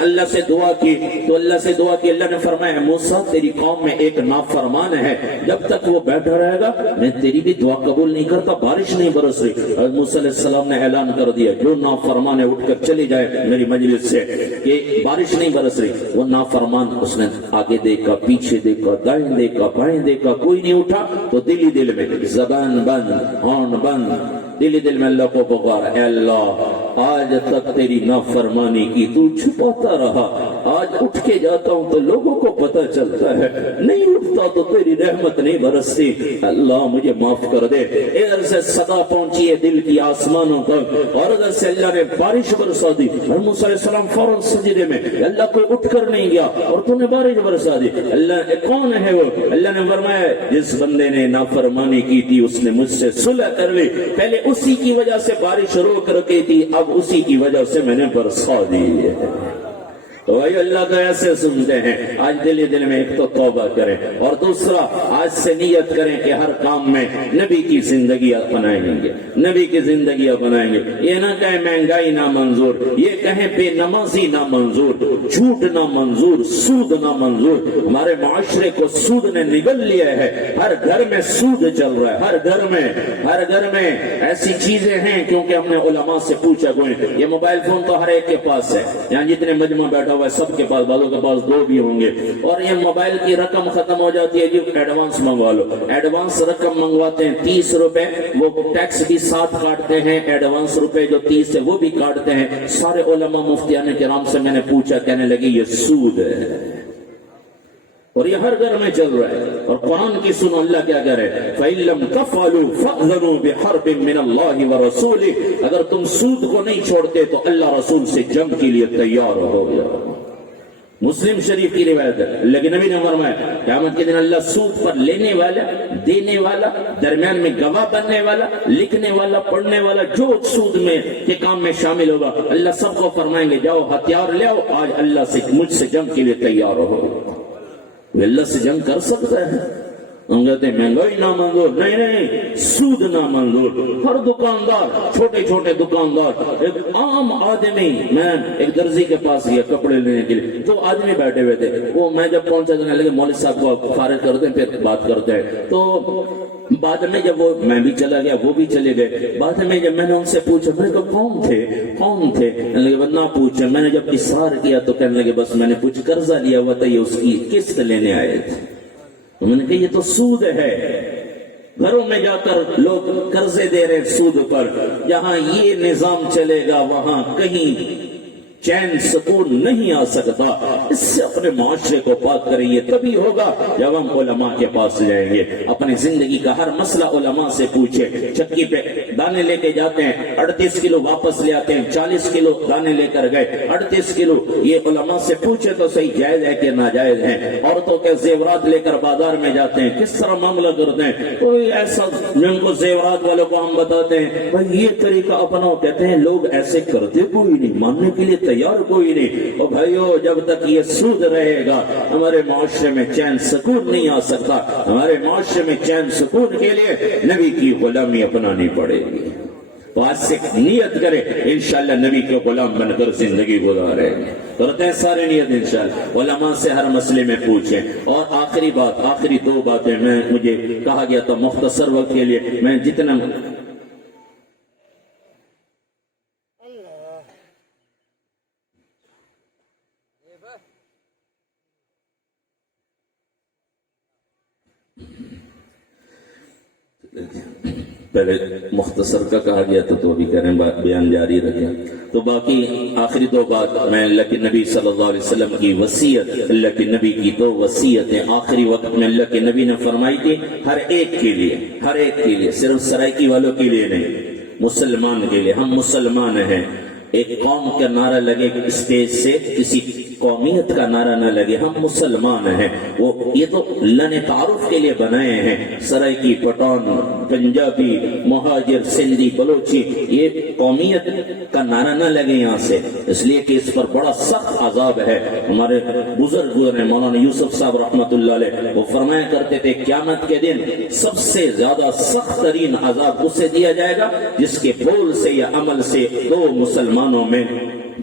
اللہ سے دعا کی، تو اللہ سے دعا کی، اللہ نے فرمایا موسیٰ تیری قوم میں ایک نافرمان ہے، جب تک وہ بیٹھا رہے گا میں تیری بھی دعا قبول نہیں کرتا، بارش نہیں برس رہی۔ حضرت موسیٰ علیہ السلام نے اعلان کر دیا جو نافرمان ہے اٹھ کر چلی جائے میری مجلس سے، کہ بارش نہیں برس رہی۔ وہ نافرمان اس نے آگے دیکھا، پیچھے دیکھا، دائیں دیکھا، بائیں دیکھا، کوئی نہیں اٹھا، تو دل ہی دل میں زبان بند، ہون بند، دل ہی دل میں اللہ کو پکارا، اے اللہ آج تک تیری نافرمانی کی تو چھپاتا رہا، آج اٹھ کے جاتا ہوں تو لوگوں کو پتہ چلتا ہے، نہیں اٹھتا تو تیری رحمت نہیں برستی، اللہ مجھے معاف کر دے۔ ادھر سے صدا پہنچی ہے دل کی آسمانوں تک، اور ادھر سے اللہ نے بارش برسا دی۔ موسیٰ علیہ السلام فوراً سجدے میں، اللہ کوئی اٹھ کر نہیں گیا اور تو نے بارش برسا دی۔ اللہ کون ہے وہ؟ اللہ نے فرمایا جس بندے نے نافرمانی کی تھی اس نے مجھ سے صلح کر لی، پہلے اسی کی وجہ سے بارش روک رکھی تھی، اب اسی کی وجہ سے میں نے برسا دی ہے۔ تو بھائی اللہ کو ایسے سنتے ہیں، آج دل دل میں ایک تو توبہ کریں، اور دوسرا آج سے نیت کریں کہ ہر کام میں نبی کی زندگی اپنائیں گے، نبی کی زندگی اپنائیں گے۔ یہ نہ کہیں مہنگائی نہ منظور، یہ کہیں بے نمازی نہ منظور، جھوٹ نہ منظور، سود نہ منظور۔ ہمارے معاشرے کو سود نے نگل لیا ہے، ہر گھر میں سود چل رہا ہے، ہر گھر میں ایسی چیزیں ہیں، کیونکہ ہم نے علماء سے پوچھا کوئی، یہ موبائل فون تو ہر ایک کے پاس ہے، یہاں جتنے مجمع بیٹھا ہوا ہے سب کے پاس، بعضوں کے پاس 2 بھی ہوں گے، اور یہ موبائل کی رقم ختم ہو جاتی ہے، جو ایڈوانس منگوا لو، ایڈوانس رقم منگواتے ہیں 30 روپے، وہ ٹیکس بھی ساتھ کاٹتے ہیں، ایڈوانس روپے جو 30 ہے وہ بھی کاٹتے ہیں۔ سارے علماء مفتیان کرام سے میں نے پوچھا، کہنے لگے یہ سود ہے، اور یہ ہر گھر میں چل رہا ہے۔ اور قرآن کی سنو اللہ کیا کہہ رہے ہیں، فَإِن لَّمْ تَفْعَلُوا فَأْذَنُوا بِحَرْبٍ مِّنَ اللَّهِ وَرَسُولِهِ، اگر تم سود کو نہیں چھوڑتے تو اللہ رسول سے جنگ کے لیے تیار ہو گیا۔ مسلم شریف کی روایت ہے، لیکن نبی نے فرمایا قیامت کے دن اللہ سود پر لینے والا، دینے والا، درمیان میں گواہ بننے والا، لکھنے والا، پڑھنے والا، جو سود میں کے کام میں شامل ہوگا، اللہ سب کو فرمائیں گے جاؤ ہتھیار لے آؤ، آج اللہ سے مجھ سے جنگ کے لیے تیار ہو۔ وہ اللہ سے جنگ کر سکتا ہے؟ ہم کہتے ہیں مہنگائی نہ منظور، نہیں، سود نہ منظور۔ ہر دکاندار، چھوٹے چھوٹے دکاندار، ایک عام آدمی، میں ایک درزی کے پاس گیا کپڑے لینے کے لیے، تو آدمی بیٹھے ہوئے تھے، وہ میں جب پہنچا تو لگے مولوی صاحب کو فارغ کرتے ہیں پھر بات کرتے ہیں، تو بعد میں جب وہ میں بھی چلا گیا وہ بھی چلے گئے، بعد میں جب میں نے ان سے پوچھا میں نے کہا کون تھے کہنے لگے نہ پوچھے، میں نے جب اصرار کیا تو کہنے لگے بس میں نے کچھ قرضہ لیا ہوا تھا، یہ اس کی قسط لینے آئے تھے۔ تو میں نے کہا یہ تو سود ہے، گھروں میں جا کر لوگ قرضے دے رہے سود پر، جہاں یہ نظام چلے گا وہاں کہیں چین سکون نہیں آ سکتا۔ اس سے اپنے معاشرے کو پاک کریں، یہ تبھی ہوگا جب ہم علماء کے پاس جائیں گے، اپنی زندگی کا ہر مسئلہ علماء سے پوچھیں۔ چکی پہ دانے لے کے جاتے ہیں، 38 کلو واپس لے آتے ہیں، 40 کلو دانے لے کر گئے، 38 کلو، یہ علماء سے پوچھے تو صحیح جائز ہے کہ ناجائز ہے۔ عورتوں کے زیورات لے کر بازار میں جاتے ہیں، کس طرح معاملہ کرتے ہیں، کوئی ایسا جن کو زیورات والوں کو ہم بتاتے ہیں بھائی یہ طریقہ اپناؤ، کہتے ہیں لوگ ایسے کرتے کوئی نہیں، ماننے کے لیے تیار کوئی نہیں۔ اور بھائیو جب تک یہ سود رہے گا ہمارے معاشرے میں چین سکون نہیں آ سکتا۔ ہمارے معاشرے میں چین سکون کے لیے نبی کی غلامی اپنانی پڑے گی۔ تو آج سے نیت کرے انشاءاللہ نبی کے غلام بن کر زندگی گزاریں گے، کرتے ہیں سارے نیت انشاءاللہ۔ علماء سے ہر مسئلے میں پوچھیں۔ اور آخری بات، آخری 2 باتیں مجھے کہا گیا تھا مختصر وقت کے لیے میں جتنا پہلے مختصر کا کہا گیا تھا تو ابھی کہہ رہے ہیں بیان جاری رکھیں۔ تو باقی آخری 2 بات، میں اللہ کے نبی صلی اللہ علیہ وسلم کی وصیت، اللہ کے نبی کی 2 وصیتیں آخری وقت میں اللہ کے نبی نے فرمائی تھی، ہر ایک کے لیے، صرف سرائکی والوں کے لیے نہیں، مسلمان کے لیے۔ ہم مسلمان ہیں، ایک قوم کا نعرہ لگے اسٹیج سے، کسی قومیت کا نعرہ نہ لگے، ہم مسلمان ہیں۔ وہ یہ تو اللہ نے تعارف کے لیے بنائے ہیں، سرائکی، پٹھان، پنجابی، مہاجر، سندھی، بلوچی، یہ قومیت کا نعرہ نہ لگے یہاں سے، اس لیے کہ اس پر بڑا سخت عذاب ہے۔ ہمارے بزرگ گزرے مولانا یوسف صاحب رحمۃ اللہ علیہ وہ فرمایا کرتے تھے قیامت کے دن سب سے زیادہ سخت ترین عذاب اسے دیا جائے گا جس کے بول سے یا عمل سے دو مسلمانوں میں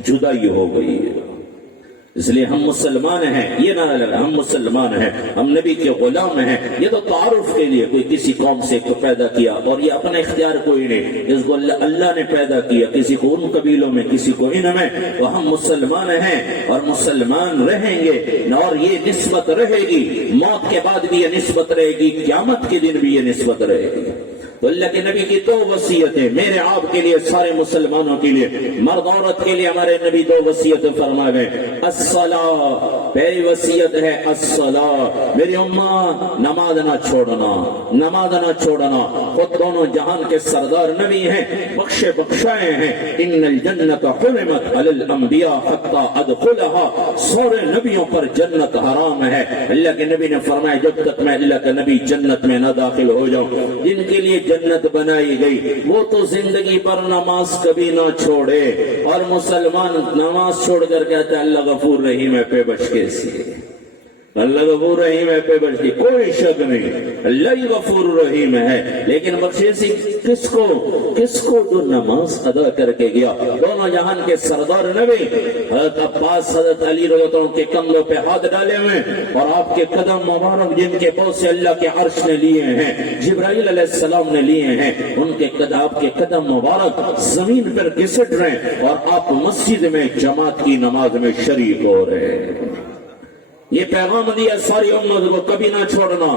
جدائی ہو گئی ہے۔ اس لیے ہم مسلمان ہیں، یہ نعرہ لگا ہم مسلمان ہیں، ہم نبی کے غلام ہیں۔ یہ تو تعارف کے لیے کوئی کسی قوم سے کو پیدا کیا، اور یہ اپنا اختیار کوئی نہیں، اس کو اللہ نے پیدا کیا، کسی کو ان قبیلوں میں، کسی کو ان میں، تو ہم مسلمان ہیں اور مسلمان رہیں گے، اور یہ نسبت رہے گی، موت کے بعد بھی یہ نسبت رہے گی، قیامت کے دن بھی یہ نسبت رہے گی۔ تو اللہ کے نبی کی دو وصیتیں میرے آپ کے لیے، سارے مسلمانوں کے لیے، مرد عورت کے لیے ہمارے نبی دو وصیتیں فرما گئے۔ الصلاۃ، پہلی وصیت ہے الصلاۃ، میری امت نماز نہ چھوڑنا، نماز نہ چھوڑنا۔ خود دونوں جہان کے سردار نبی ہیں، بخشے بخشائے ہیں۔ ان الجنت حرمت علی الانبیاء حتی ادخلها، سورے نبیوں پر جنت حرام ہے۔ اللہ کے نبی نے فرمایا جب تک میں اللہ کا نبی جنت میں نہ داخل ہو جاؤں، جن کے لیے جنت بنائی گئی وہ تو زندگی پر نماز کبھی نہ چھوڑے، اور مسلمان نماز چھوڑ کر کہتے ہیں اللہ غفور رحیم ہے، پہ بچ کے سی، اللہ غفور رحیم ہے، پہ بچ کی کوئی شک نہیں، اللہ ہی غفور رحیم ہے۔ لیکن بخشیسی کس کو جو نماز ادا کر کے گیا، دونوں جہان کے سردار نبی حضرت عباس حضرت علی رضی اللہ عنہ کے کندھوں پہ ہاتھ ڈالے ہوئے، اور آپ کے قدم مبارک جن کے پاؤں سے اللہ کے عرش نے لیے ہیں، جبرائیل علیہ السلام نے لیے ہیں، ان کے آپ کے قدم مبارک زمین پر گھسٹ رہے ہیں، اور آپ مسجد میں جماعت کی نماز میں شریک ہو رہے ہیں۔ یہ پیغام دیا ساری امت کو کبھی نہ چھوڑنا۔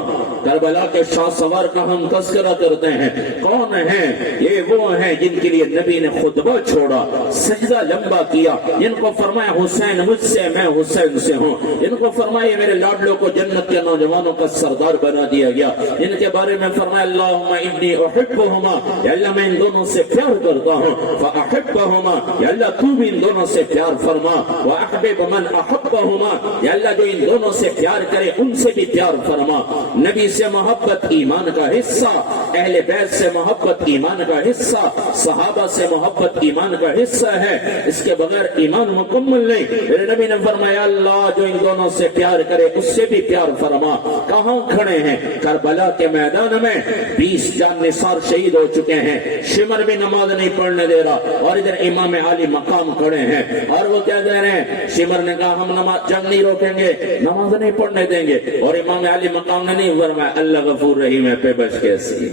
کربلا کے شاہ سوار کا ہم تذکرہ کرتے ہیں، کون ہیں یہ؟ وہ ہیں جن کے لیے نبی نے خطبہ چھوڑا، سجدہ لمبا کیا، جن کو فرمایا حسین مجھ سے، میں حسین سے ہوں، جن کو فرمایا میرے لاڈلوں کو جنت کے نوجوانوں کا سردار بنا دیا گیا، جن کے بارے میں فرمایا اللہم انی احبہما، یا اللہ میں ان دونوں سے پیار کرتا ہوں، فاحبہما، یا اللہ تو بھی ان دونوں سے پیار فرما، واحبب من احبہما، یا اللہ جو ان دونوں سے پیار کرے ان سے بھی پیار فرما۔ نبی سے محبت ایمان کا حصہ، اہل بیت سے محبت ایمان کا حصہ، صحابہ سے محبت ایمان کا حصہ ہے، اس کے بغیر ایمان مکمل نہیں۔ میرے نبی نے فرمایا اللہ جو ان دونوں سے پیار کرے اس سے بھی پیار فرما۔ کہاں کھڑے ہیں؟ کربلا کے میدان میں 20 جان نثار شہید ہو چکے ہیں، شمر بھی نماز نہیں پڑھنے دے رہا، اور ادھر امام علی مقام کھڑے ہیں، اور وہ کیا کہہ رہے ہیں؟ شمر نے کہا ہم نماز جنگ نہیں روکیں گے، نماز نہیں پڑھنے دیں گے، اور امام علی مقام نے نہیں فرمایا اللہ غفور رحیم ہے، پہ بچ کے سی۔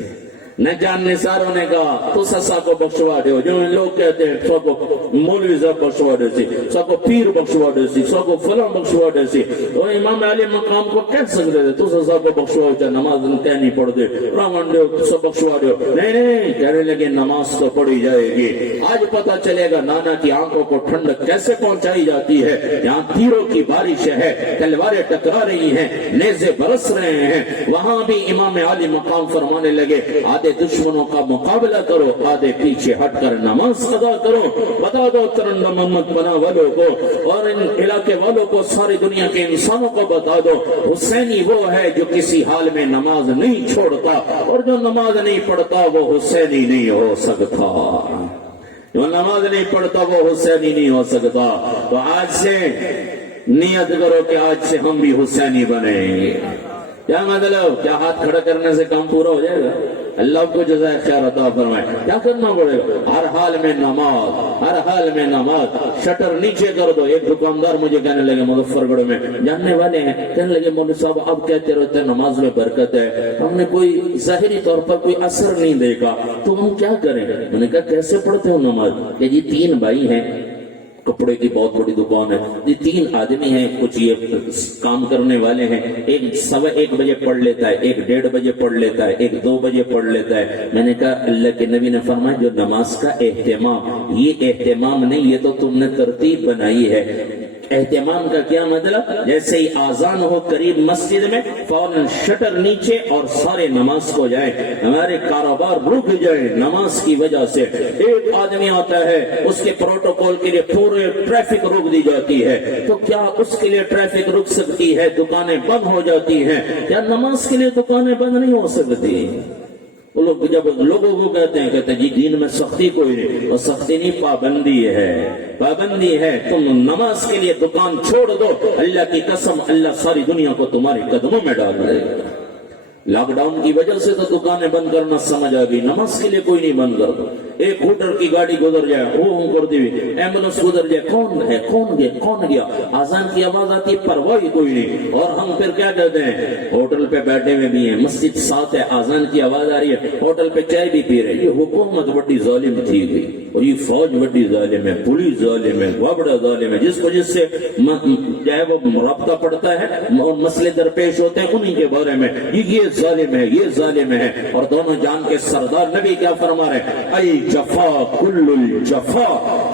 نہ جان نثاروں نے کہا تو سسا کو بخشوا دو، جو لوگ کہتے ہیں سو کو مولوی صاحب بخشوا دے سی، سو کو پیر بخشوا دے سی، سو کو فلاں بخشوا دے سی، تو امام علی مقام کو کہہ سکتے تھے تو سسا کو بخشوا دے، نماز کہہ نہیں پڑھ دے، راون دے تو سب بخشوا دے، نہیں کہنے لگے نماز تو پڑھی جائے گی۔ آج پتہ چلے گا نانا کی آنکھوں کو ٹھنڈک کیسے پہنچائی جاتی ہے۔ یہاں تیروں کی بارش ہے، تلواریں ٹکرا رہی ہیں، نیزے برس رہے ہیں، وہاں بھی امام علی مقام فرمانے لگے آدھے دشمنوں کا مقابلہ کرو، آدھے پیچھے ہٹ کر نماز ادا کرو۔ بتا دو ترنم محمد بنا والوں کو اور ان علاقے والوں کو، ساری دنیا کے انسانوں کو بتا دو حسینی وہ ہے جو کسی حال میں نماز نہیں چھوڑتا، اور جو نماز نہیں پڑھتا وہ حسینی نہیں ہو سکتا، جو نماز نہیں پڑھتا وہ حسینی نہیں ہو سکتا۔ تو آج سے نیت کرو کہ آج سے ہم بھی حسینی بنیں گے۔ کیا مطلب؟ کیا ہاتھ کھڑا کرنے سے کام پورا ہو جائے گا؟ اللہ کو جزائے خیر عطا فرمائے۔ کیا کرنا پڑے گا؟ ہر حال میں نماز، ہر حال میں نماز۔ شٹر نیچے کر دو۔ ایک دکاندار مجھے کہنے لگے مظفر گڑھ میں، جاننے والے ہیں، کہنے لگے مولوی صاحب اب کہتے رہتے ہیں نماز میں برکت ہے، ہم نے کوئی ظاہری طور پر کوئی اثر نہیں دیکھا، تو ہم کیا کریں؟ میں نے کہا کیسے پڑھتے ہو نماز؟ کہ جی 3 بھائی ہیں، کپڑے کی بہت بڑی دکان ہے، یہ 3 آدمی ہیں، کچھ یہ کام کرنے والے ہیں، ایک 1:15 بجے پڑھ لیتا ہے، ایک 1:30 بجے پڑھ لیتا ہے، ایک 2 بجے پڑھ لیتا ہے۔ میں نے کہا اللہ کے نبی نے فرمایا جو نماز کا اہتمام، یہ اہتمام نہیں، یہ تو تم نے ترتیب بنائی ہے، اہتمام کا کیا مطلب؟ جیسے ہی آزان ہو قریب مسجد میں فوراً شٹر نیچے اور سارے نماز کو جائیں. ہمارے کاروبار رک جائے نماز کی وجہ سے. ایک آدمی آتا ہے اس کے پروٹوکول کے لیے پورے ٹریفک روک دی جاتی ہے. تو کیا اس کے لیے ٹریفک رک سکتی ہے؟ دکانیں بند ہو جاتی ہیں. کیا نماز کے لیے دکانیں بند نہیں ہو سکتی؟ وہ لوگ جب لوگوں کو کہتے ہیں جی دین میں سختی کوئی نہیں. وہ سختی نہیں، پابندی ہے. پابندی ہے. تم نماز کے لیے دکان چھوڑ دو، اللہ کی قسم اللہ ساری دنیا کو تمہارے قدموں میں ڈال دے گا. لاک ڈاؤن کی وجہ سے تو دکانیں بند کرنا سمجھ آ گئی، نماز کے لیے کوئی نہیں بند کرتا. ایک ہوٹل کی گاڑی گزر جائے وہ کرتی ہوئی، ایمبولینس گزر جائے کون ہے کون گیا کون گیا، آزان کی آواز آتی ہے پرواہ کوئی نہیں. اور ہم پھر کیا کہتے ہیں؟ ہوٹل پہ بیٹھے ہوئے بھی ہیں، مسجد ساتھ ہے، آزان کی آواز آ رہی ہے، ہوٹل پہ چائے بھی پی رہے. یہ حکومت بڑی ظالم تھی گئی، اور یہ فوج بڑی ظالم ہے، پولیس ظالم ہے، وہ بڑا ظالم ہے. جس کو جس سے جو ہے وہ رابطہ پڑتا ہے اور مسئلے درپیش ہوتے ہیں انہی کے بارے میں یہ ظالم ہے یہ ظالم ہے. اور دونوں جان کے سردار نبی کیا فرما رہے ہیں؟ ای جفا کل الجفا،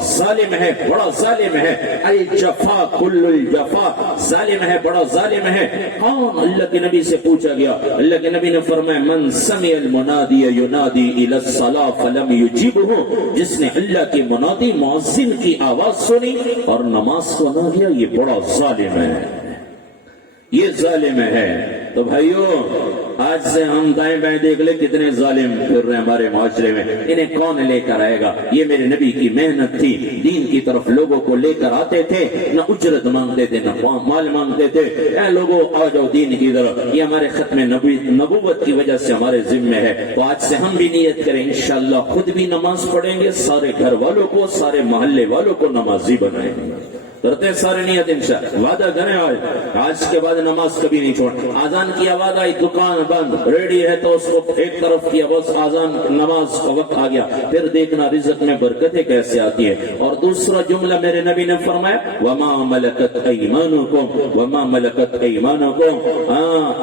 ظالم ہے بڑا ظالم ہے. ای جفا کل الجفا، ظالم ہے بڑا ظالم ہے. کون؟ اللہ کے نبی سے پوچھا گیا. اللہ کے نبی نے فرمایا من سمع المنادی ینادی الی الصلاۃ فلم یجبہ، جس نے اللہ کی منادی مؤذن کی آواز سنی اور نماز کو نہ کیا، یہ بڑا ظالم ہے، یہ ظالم ہے. تو بھائیو آج سے ہم دائیں بائیں دیکھ لیں کتنے ظالم پھر رہے ہمارے معاشرے میں. انہیں کون لے کر آئے گا؟ یہ میرے نبی کی محنت تھی. دین کی طرف لوگوں کو لے کر آتے تھے، نہ اجرت مانگتے تھے نہ مال مانگتے تھے. اے لوگوں آ جاؤ دین کی طرف. یہ ہمارے ختم نبوت کی وجہ سے ہمارے ذمہ ہے. تو آج سے ہم بھی نیت کریں انشاءاللہ خود بھی نماز پڑھیں گے، سارے گھر والوں کو سارے محلے والوں کو نمازی بنائیں گے. کرتے سارے نیت انشاءاللہ، وعدہ کریں آج کے بعد نماز کبھی نہیں چھوڑ. آزان کی آواز آئی، دکان بند، ریڈی ہے تو اس کو ایک طرف کیا، بس آزان نماز کا وقت آ گیا. پھر دیکھنا رزق میں برکتیں کیسے آتی ہیں. اور دوسرا جملہ میرے نبی نے فرمایا وما ملکت ایمانکم وما ملکت ایمانکم.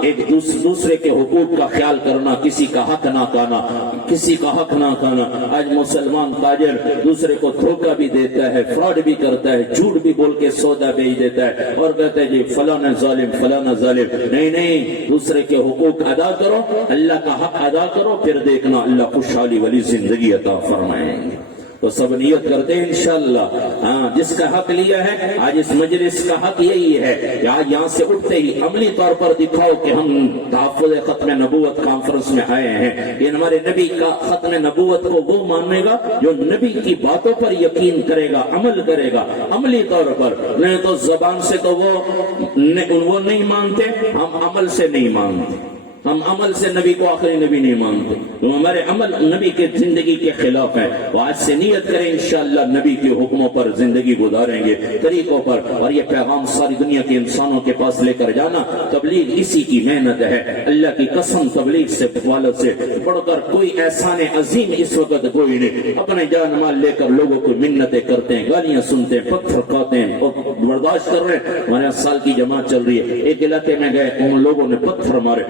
ایک دوسرے کے حقوق کا خیال کرنا، کسی کا حق نہ کھانا، کسی کا حق نہ کھانا. آج مسلمان تاجر دوسرے کو دھوکہ بھی دیتا ہے، فراڈ بھی کرتا ہے، جھوٹ بھی بول کے سودا بیچ دیتا ہے اور کہتا ہے جی فلانا ظالم فلانا ظالم. نہیں، دوسرے کے حقوق ادا کرو، اللہ کا حق ادا کرو، پھر دیکھنا اللہ خوشحالی والی زندگی عطا فرمائیں گے. تو سب نیت کرتے ہیں انشاءاللہ. جس کا حق لیا ہے آج اس مجلس کا حق یہی ہے کہ آج یہاں سے اٹھتے ہی عملی طور پر دکھاؤ کہ ہم تحفظ ختم نبوت کانفرنس میں آئے ہیں. یہ ہمارے نبی کا ختم نبوت کو وہ مانے گا جو نبی کی باتوں پر یقین کرے گا، عمل کرے گا عملی طور پر. نہیں تو زبان سے تو وہ نہیں مانتے، ہم عمل سے نہیں مانتے. ہم عمل سے نبی کو آخری نبی نہیں مانتے، تو ہمارے عمل نبی کے زندگی کے خلاف ہے. تو آج سے نیت کریں انشاءاللہ نبی کے حکموں پر زندگی گزاریں گے، طریقوں پر. اور یہ پیغام ساری دنیا کے انسانوں کے پاس لے کر جانا، تبلیغ اسی کی محنت ہے. اللہ کی قسم تبلیغ سے والوں سے بڑھ کر کوئی احسان عظیم اس وقت کوئی نہیں. اپنے جان مال لے کر لوگوں کو منتیں کرتے ہیں، گالیاں سنتے ہیں، پتھر کھاتے ہیں اور برداشت کر رہے ہیں. ہمارے سال کی جماعت چل رہی ہے، ایک علاقے میں گئے، ان لوگوں نے پتھر مارے،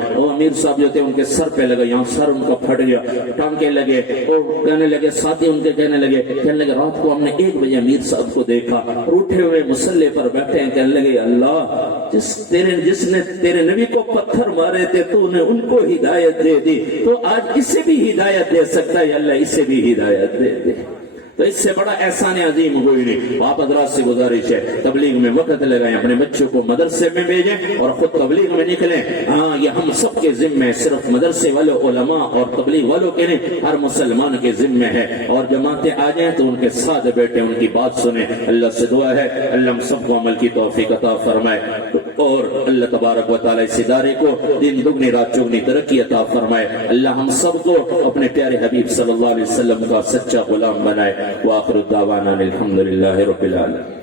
امیر صاحب جو تھے ان کے سر پہ لگے، یہاں سر ان کا پھٹ گیا، ٹانکے لگے. اور کہنے لگے ساتھی ان کے کہنے لگے رات کو ہم نے 1 بجے امیر صاحب کو دیکھا اور اٹھے ہوئے مسلح پر بیٹھے ہیں. کہنے لگے اللہ جس نے تیرے نبی کو پتھر مارے تھے تو نے ان کو ہدایت دے دی، تو آج اسے بھی ہدایت دے سکتا ہے اللہ، اسے بھی ہدایت دے دے. تو اس سے بڑا احسان عظیم کوئی نہیں. آپ حضرات سے گزارش ہے تبلیغ میں وقت لگائیں، اپنے بچوں کو مدرسے میں بھیجیں اور خود تبلیغ میں نکلیں. یہ ہم سب کے ذمہ ہے، صرف مدرسے والوں علماء اور تبلیغ والوں کے نہیں، ہر مسلمان کے ذمہ ہے. اور جماعتیں آ جائیں تو ان کے ساتھ بیٹھیں، ان کی بات سنیں. اللہ سے دعا ہے اللہ ہم سب کو عمل کی توفیق عطا فرمائے اور اللہ تبارک و تعالی اس ادارے کو دن دگنی رات چگنی ترقی عطا فرمائے. اللہ ہم سب کو اپنے پیارے حبیب صلی اللہ علیہ وسلم کا سچا غلام بنائے. وآخر دعوانا الحمدللہ رب العالمین.